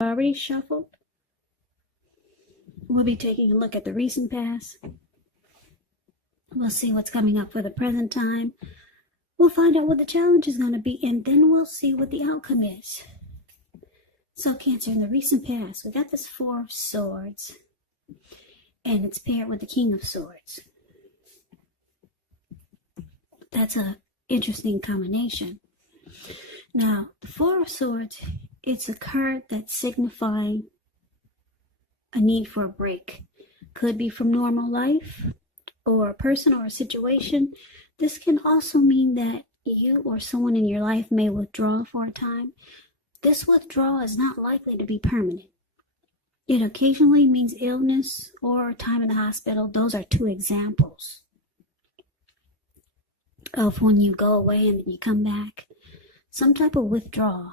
Already shuffled. We'll be taking a look at the recent past. We'll see what's coming up for the present time. We'll find out what the challenge is going to be, and then we'll see what the outcome is. So Cancer, in the recent past, we got this Four of Swords, and it's paired with the King of Swords. That's an interesting combination. Now, the Four of Swords, it's a card that's signifying a need for a break. Could be from normal life, or a person or a situation. This can also mean that you or someone in your life may withdraw for a time. This withdrawal is not likely to be permanent. It occasionally means illness or time in the hospital. Those are two examples of when you go away and then you come back. Some type of withdrawal.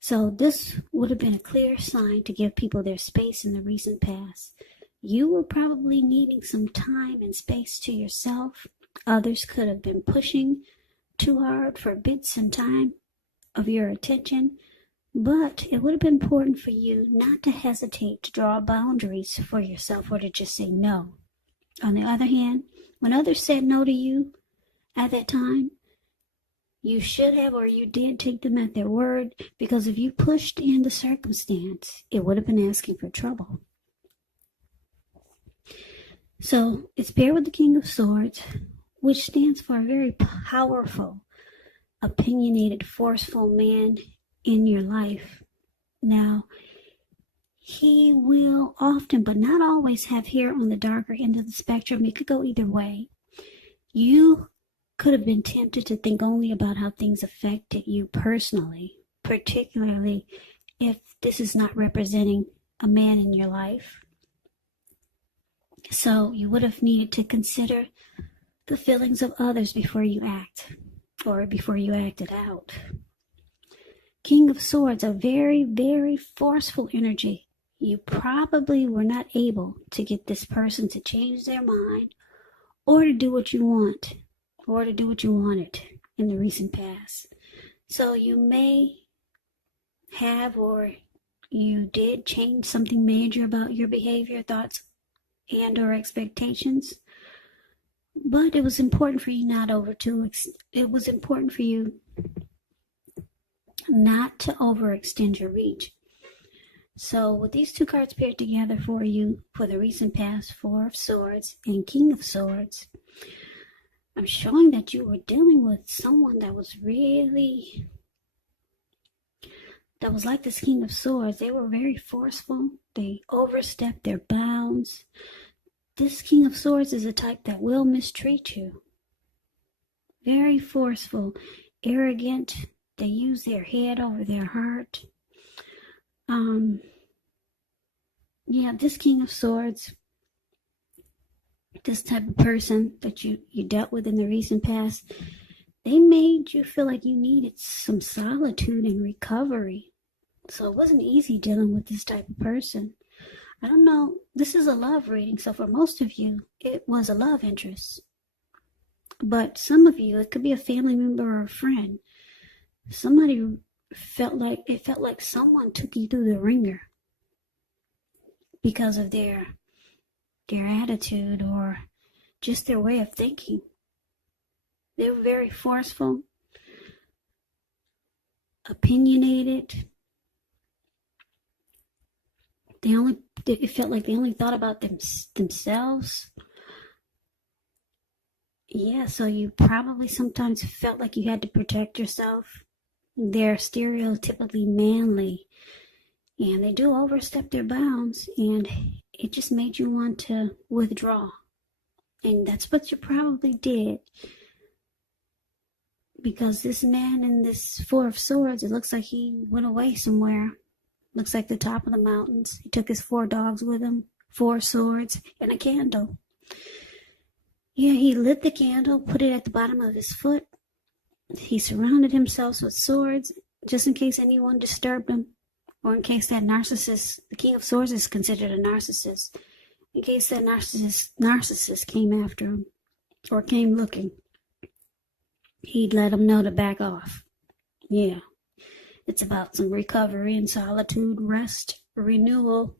So this would have been a clear sign to give people their space in the recent past. You were probably needing some time and space to yourself. Others could have been pushing too hard for bits and time of your attention. But it would have been important for you not to hesitate to draw boundaries for yourself or to just say no. On the other hand, when others said no to you at that time, you should have or you did take them at their word, because if you pushed in the circumstance, it would have been asking for trouble. So it's paired with the King of Swords, which stands for a very powerful, opinionated, forceful man in your life. Now, he will often, but not always, have hair on the darker end of the spectrum. It could go either way. You could have been tempted to think only about how things affected you personally, particularly if this is not representing a man in your life. So you would have needed to consider the feelings of others before you act, or before you acted out. King of Swords, a very, very forceful energy. You probably were not able to get this person to change their mind or to do what you want, or to do what you wanted in the recent past. So you may have, or you did change something major about your behavior, thoughts, and or expectations. But it was important for you it was important for you not to overextend your reach. So with these two cards paired together for you for the recent past, Four of Swords and King of Swords, I'm showing that you were dealing with someone that was like this King of Swords. They were very forceful. They overstepped their bounds. This King of Swords is a type that will mistreat you. Very forceful, arrogant. They use their head over their heart. This King of Swords, this type of person that you dealt with in the recent past, they made you feel like you needed some solitude and recovery. So it wasn't easy dealing with this type of person. I don't know, this is a love reading, so for most of you, it was a love interest. But some of you, it could be a family member or a friend. Somebody felt like someone took you through the ringer because of their attitude or just their way of thinking. They were very forceful, opinionated. It felt like they only thought about themselves. Yeah, so you probably sometimes felt like you had to protect yourself. They're stereotypically manly, and they do overstep their bounds, and it just made you want to withdraw. And that's what you probably did, because this man in this Four of Swords, it looks like he went away somewhere. Looks like the top of the mountains. He took his 4 dogs with him, 4 swords, and a candle. Yeah, he lit the candle, put it at the bottom of his foot. He surrounded himself with swords, just in case anyone disturbed him, or in case that narcissist, the King of Swords is considered a narcissist, in case that narcissist came after him, or came looking, he'd let him know to back off. Yeah. It's about some recovery and solitude, rest, renewal,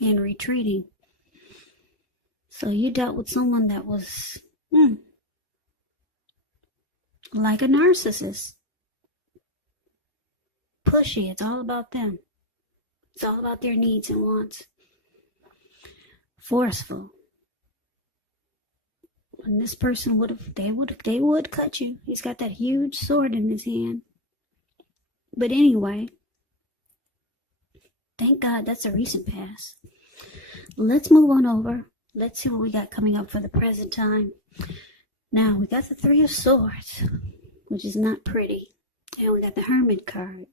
and retreating. So you dealt with someone that was like a narcissist. Pushy. It's all about them. It's all about their needs and wants. Forceful. And this person they would cut you. He's got that huge sword in his hand. But anyway, thank God that's a recent past. Let's move on over. Let's see what we got coming up for the present time. Now, we got the Three of Swords, which is not pretty. And we got the Hermit card.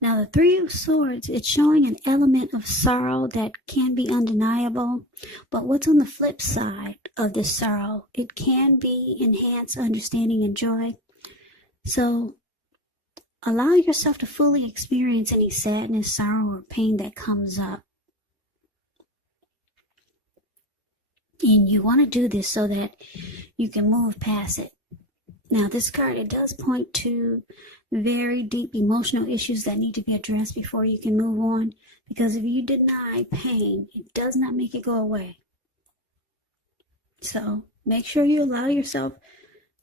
Now, the Three of Swords, it's showing an element of sorrow that can be undeniable. But what's on the flip side of this sorrow? It can be enhanced understanding and joy. So, allow yourself to fully experience any sadness, sorrow, or pain that comes up. And you want to do this so that you can move past it. Now, this card, it does point to very deep emotional issues that need to be addressed before you can move on. Because if you deny pain, it does not make it go away. So, make sure you allow yourself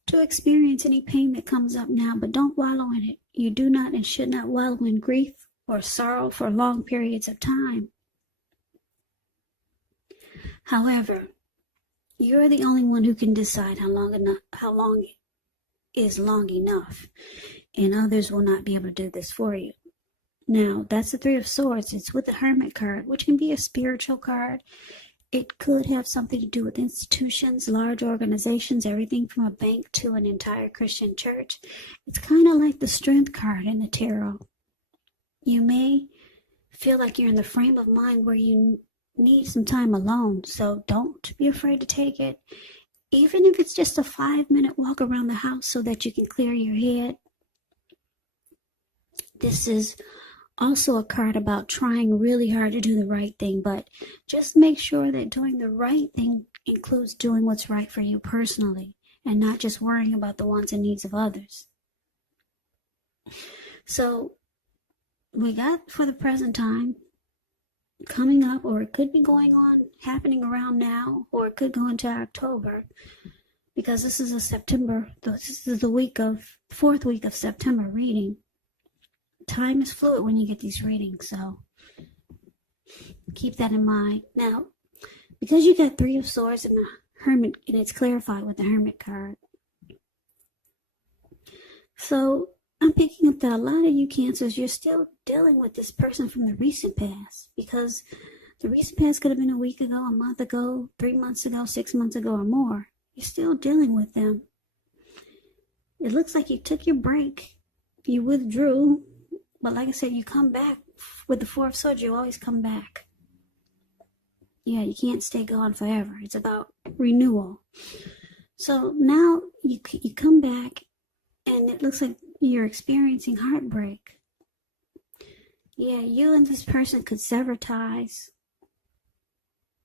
to experience any pain that comes up now, but don't wallow in it. You do not and should not wallow in grief or sorrow for long periods of time. However, you're the only one who can decide how long is long enough, and others will not be able to do this for you. Now, that's the Three of Swords. It's with the Hermit card, which can be a spiritual card. It could have something to do with institutions, large organizations, everything from a bank to an entire Christian church. It's kind of like the Strength card in the tarot. You may feel like you're in the frame of mind where you need some time alone, so don't be afraid to take it. Even if it's just a 5-minute walk around the house so that you can clear your head. This is also a card about trying really hard to do the right thing, but just make sure that doing the right thing includes doing what's right for you personally and not just worrying about the wants and needs of others. So we got, for the present time, coming up, or it could be going on, happening around now, or it could go into October, because this is the fourth week of September reading. Time is fluid when you get these readings, so keep that in mind. Now, because you got Three of Swords and the Hermit, and it's clarified with the Hermit card. So I'm picking up that a lot of you Cancers, you're still dealing with this person from the recent past, because the recent past could have been a week ago, a month ago, 3 months ago, 6 months ago, or more. You're still dealing with them. It looks like you took your break. You withdrew. But like I said, you come back. With the Four of Swords, you always come back. Yeah, you can't stay gone forever. It's about renewal. So now you come back, and it looks like you're experiencing heartbreak. Yeah, you and this person could sever ties.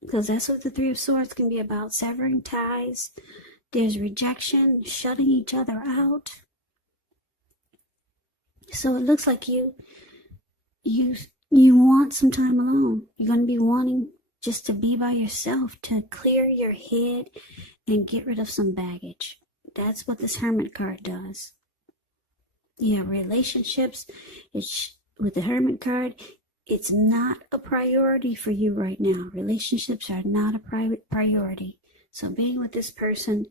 Because that's what the Three of Swords can be about, severing ties. There's rejection, shutting each other out. So it looks like you want some time alone. You're going to be wanting just to be by yourself, to clear your head and get rid of some baggage. That's what this Hermit card does. Yeah, relationships, with the Hermit card, it's not a priority for you right now. Relationships are not a priority. So being with this person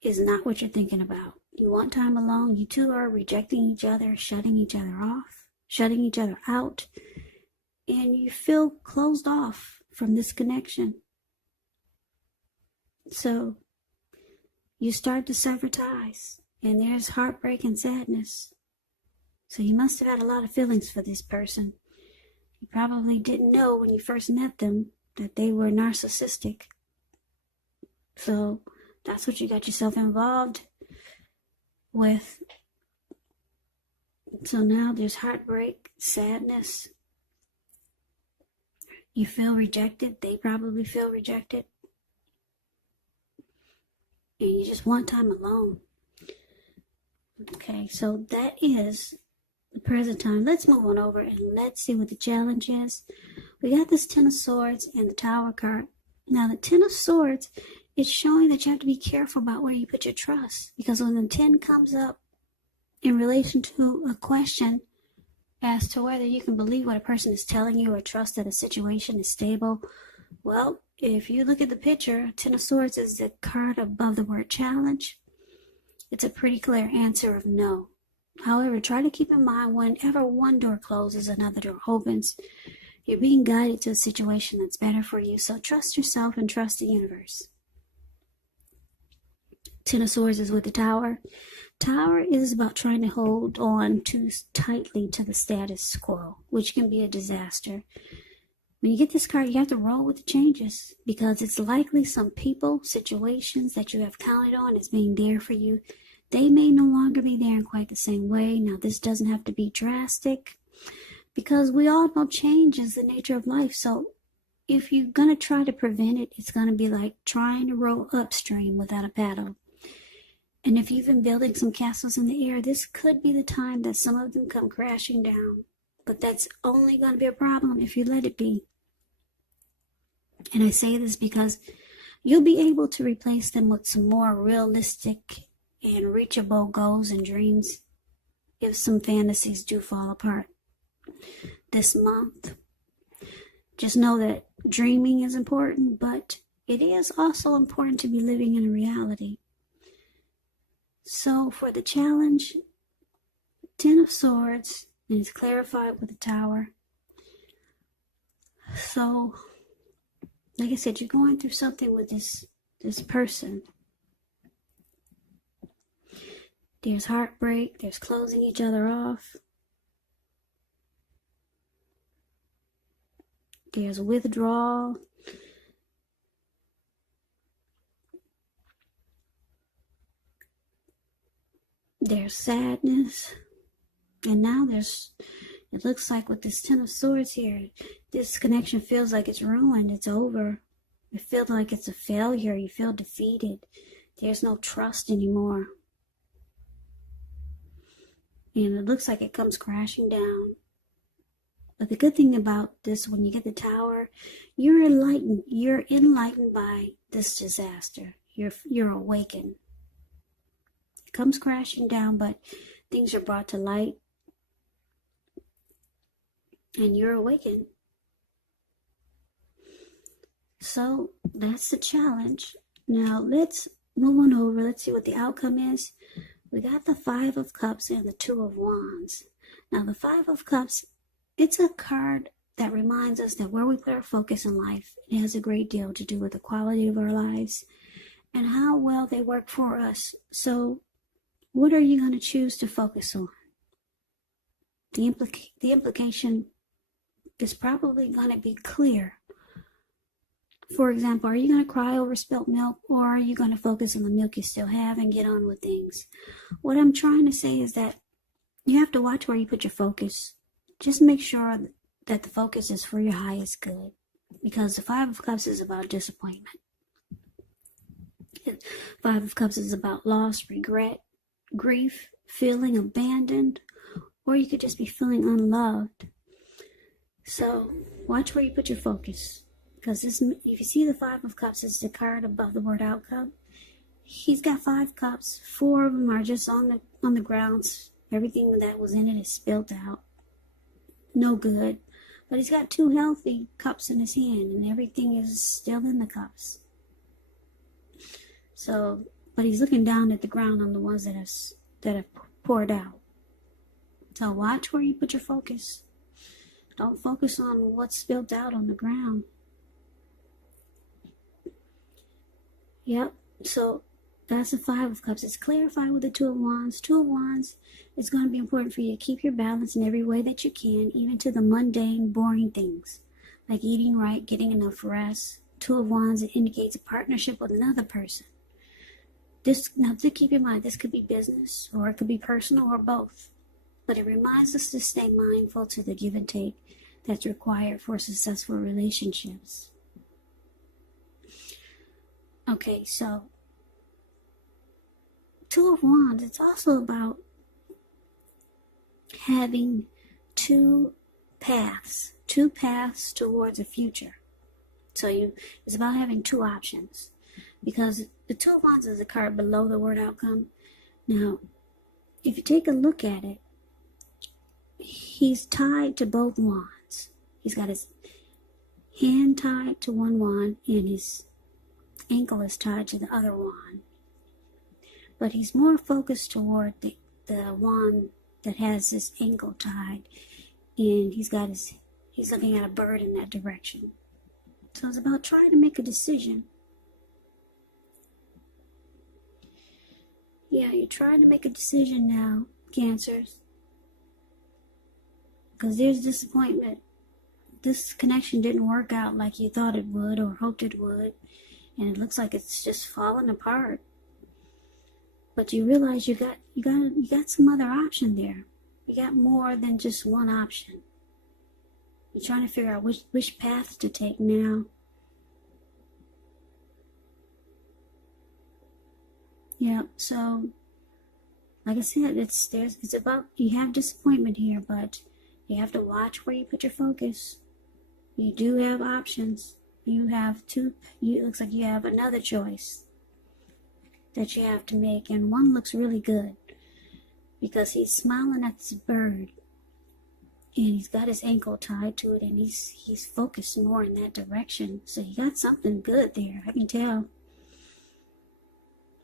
is not what you're thinking about. You want time alone. You two are rejecting each other, shutting each other off, shutting each other out, and you feel closed off from this connection. So you start to sever ties, and there's heartbreak and sadness. So you must have had a lot of feelings for this person. You probably didn't know when you first met them that they were narcissistic. So that's what you got yourself involved with. So now there's heartbreak, sadness. You feel rejected. They probably feel rejected. And you just want time alone. Okay, so that is the present time. Let's move on over and let's see what the challenge is. We got this Ten of Swords and the Tower card. Now, the Ten of Swords is showing that you have to be careful about where you put your trust. Because when the 10 comes up in relation to a question as to whether you can believe what a person is telling you or trust that a situation is stable, well, if you look at the picture, Ten of Swords is the card above the word challenge. It's a pretty clear answer of no. However, try to keep in mind whenever one door closes, another door opens. You're being guided to a situation that's better for you, so trust yourself and trust the universe. Ten of Swords is with the Tower. Tower is about trying to hold on too tightly to the status quo, which can be a disaster. When you get this card, you have to roll with the changes because it's likely some people, situations that you have counted on as being there for you, they may no longer be there in quite the same way. Now, this doesn't have to be drastic because we all know change is the nature of life. So if you're going to try to prevent it, it's going to be like trying to row upstream without a paddle. And if you've been building some castles in the air, this could be the time that some of them come crashing down. But that's only going to be a problem if you let it be. And I say this because you'll be able to replace them with some more realistic and reachable goals and dreams if some fantasies do fall apart this month. Just know that dreaming is important, but it is also important to be living in a reality. So for the challenge, Ten of Swords, and it's clarified with the Tower. So, like I said, you're going through something with this person. There's heartbreak, there's closing each other off. There's withdrawal. There's sadness. And now it looks like with this Ten of Swords here, this connection feels like it's ruined, it's over. It feels like it's a failure, you feel defeated. There's no trust anymore. And it looks like it comes crashing down. But the good thing about this, when you get the Tower, you're enlightened. You're enlightened by this disaster. You're awakened. It comes crashing down, but things are brought to light. And you're awakened. So that's the challenge. Now let's move on over. Let's see what the outcome is. We got the Five of Cups and the Two of Wands. Now the Five of Cups, it's a card that reminds us that where we put our focus in life, it has a great deal to do with the quality of our lives and how well they work for us. So what are you going to choose to focus on? The implication is probably going to be clear. For example, are you going to cry over spilt milk, or are you going to focus on the milk you still have and get on with things? What I'm trying to say is that you have to watch where you put your focus. Just make sure that the focus is for your highest good, because the Five of Cups is about disappointment. Five of Cups is about loss, regret, grief, feeling abandoned, or you could just be feeling unloved. So watch where you put your focus. Because if you see the Five of Cups, it's the card above the word outcome. He's got 5 cups. 4 of them are just on the grounds. Everything that was in it is spilled out. No good. But he's got 2 healthy cups in his hand, and everything is still in the cups. So, but he's looking down at the ground on the ones that have poured out. So watch where you put your focus. Don't focus on what's spilled out on the ground. Yep, so that's the Five of Cups. It's clarified with the Two of Wands. Two of Wands is going to be important for you to keep your balance in every way that you can, even to the mundane, boring things, like eating right, getting enough rest. Two of Wands, it indicates a partnership with another person. Now, to keep in mind, this could be business, or it could be personal, or both. But it reminds us to stay mindful to the give and take that's required for successful relationships. Okay, so Two of Wands, it's also about having two paths towards a future. So it's about having two options, because the Two of Wands is a card below the word outcome. Now, if you take a look at it, he's tied to both wands. He's got his hand tied to one wand and his ankle is tied to the other wand. But he's more focused toward the wand that has his ankle tied, and he's looking at a bird in that direction. So it's about trying to make a decision. Yeah, you're trying to make a decision now, Cancers. Because there's disappointment. This connection didn't work out like you thought it would or hoped it would. And it looks like it's just falling apart. But you realize you got some other option there. You got more than just one option. You're trying to figure out which path to take now. Yeah, so like I said, it's about, you have disappointment here, but you have to watch where you put your focus. You do have options. It looks like you have another choice that you have to make, and one looks really good because he's smiling at this bird and he's got his ankle tied to it, and he's focused more in that direction. So you got something good there, I can tell.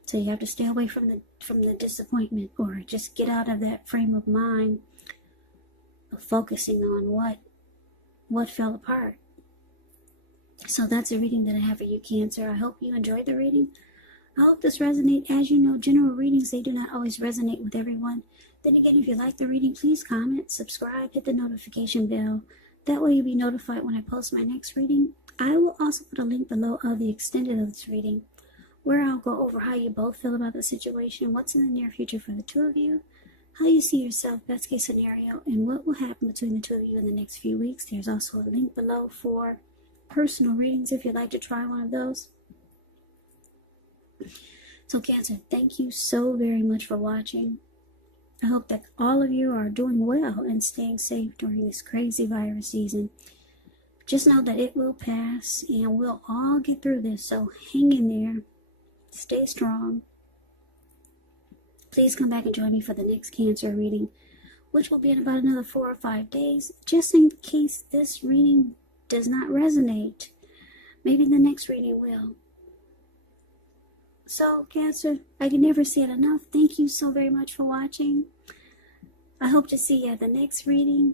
So you have to stay away from the disappointment, or just get out of that frame of mind of focusing on what fell apart. So that's a reading that I have for you, Cancer. I hope you enjoyed the reading. I hope this resonates. As you know, general readings, they do not always resonate with everyone. Then again, if you like the reading, please comment, subscribe, hit the notification bell. That way you'll be notified when I post my next reading. I will also put a link below of the extended of this reading, where I'll go over how you both feel about the situation, what's in the near future for the two of you, how you see yourself, best case scenario, and what will happen between the two of you in the next few weeks. There's also a link below for personal readings if you'd like to try one of those. So Cancer, thank you so very much for watching. I hope that all of you are doing well and staying safe during this crazy virus season. Just know that it will pass and we'll all get through this, so hang in there. Stay strong. Please come back and join me for the next Cancer reading, which will be in about another 4 or 5 days, just in case this reading does not resonate. Maybe the next reading will. So, Cancer, I can never say it enough. Thank you so very much for watching. I hope to see you at the next reading,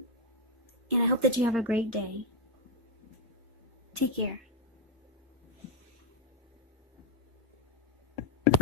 and I hope that you have a great day. Take care.